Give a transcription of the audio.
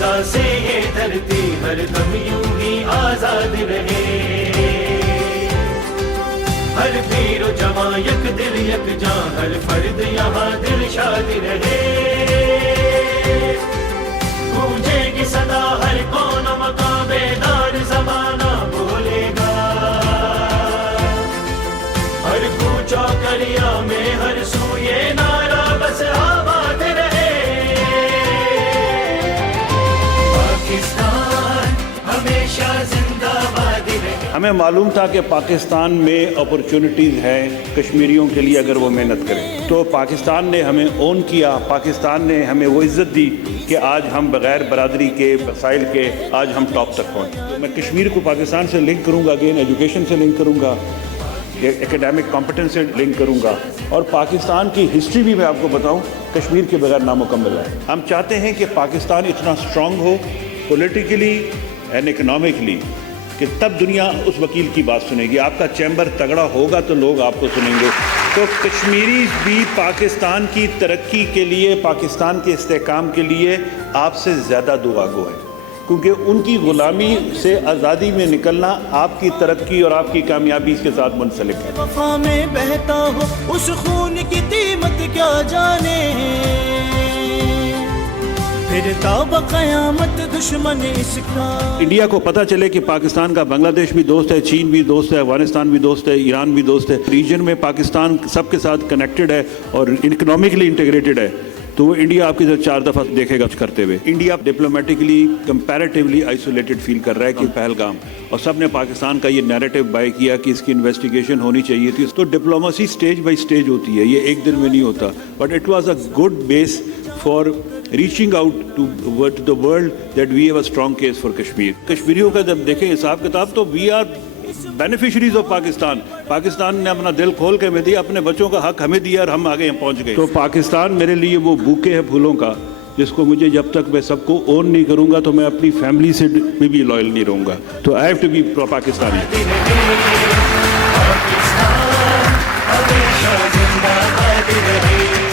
فضا سے یہ دھرتی ہر دم یوں ہی آزاد رہے، ہر پیر و جوان یک دل یک جان، ہر فرد یہاں دل شاد رہے، گونجے گی صدا ہر کون و مقام، بیدار زمانہ بولے گا، ہر کوچہ کریا میں ہر سو یہ نعرہ بس آباد رہے، پاکستان ہمیشہ زندہ باد رہے۔ ہمیں معلوم تھا کہ پاکستان میں اپرچونٹیز ہیں کشمیریوں کے لیے اگر وہ محنت کریں، تو پاکستان نے ہمیں اون کیا، پاکستان نے ہمیں وہ عزت دی کہ آج ہم بغیر برادری کے وسائل کے آج ہم ٹاپ تک پہنچے۔ میں کشمیر کو پاکستان سے لنک کروں گا، اگین ایجوکیشن سے لنک کروں گا، ایکیڈیمک کمپٹنس سے لنک کروں گا، اور پاکستان کی ہسٹری بھی میں آپ کو بتاؤں کشمیر کے بغیر نامکمل ہے۔ ہم چاہتے ہیں کہ پاکستان اتنا strong who politically and economically کہ تب دنیا اس وکیل کی بات سنے گی۔ آپ کا چیمبر تگڑا ہوگا تو لوگ آپ کو سنیں گے۔ تو کشمیری بھی پاکستان کی ترقی کے لیے، پاکستان کے استحکام کے لیے آپ سے زیادہ دعا گو ہیں، کیونکہ ان کی غلامی سے آزادی میں نکلنا آپ کی ترقی اور آپ کی کامیابی کے ساتھ منسلک ہے۔ وفا میں بہتا ہو اس خون کی قیمت کیا جانے، پھر تاب قیامت دشمن اس کا۔ انڈیا کو پتہ چلے کہ پاکستان کا بنگلہ دیش بھی دوست ہے، چین بھی دوست ہے، افغانستان بھی دوست ہے، ایران بھی دوست ہے، ریجن میں پاکستان سب کے ساتھ کنیکٹڈ ہے اور اکنامکلی انٹیگریٹڈ ہے، تو وہ انڈیا آپ کی طرف 4 دفعہ دیکھے گا کرتے ہوئے۔ انڈیا ڈپلومیٹکلی کمپیریٹیولی آئسولیٹڈ فیل کر رہا ہے کہ پہلگام، اور سب نے پاکستان کا یہ نیریٹو بائی کیا کہ اس کی انویسٹیگیشن ہونی چاہیے تھی۔ تو ڈپلومیسی سٹیج بائی سٹیج ہوتی ہے، یہ ایک دن میں نہیں ہوتا، but it was a good base for reaching out to the world that we have a strong case for Kashmir۔ کشمیریوں کا جب دیکھیں حساب کتاب تو we are beneficiaries of Pakistan. Pakistan نے اپنا دل کھول کے ہمیں دیا، اپنے بچوں کا حق ہمیں دیا اور ہم آگے پہنچ گئے۔ تو پاکستان میرے لیے وہ بوکے ہے پھولوں کا جس کو مجھے جب تک میں سب کو اون نہیں کروں گا تو میں اپنی فیملی سے بھی لائل نہیں رہوں گا۔ تو I have to be Pakistani. Pakistan ہمیشہ زندہ باد رہے۔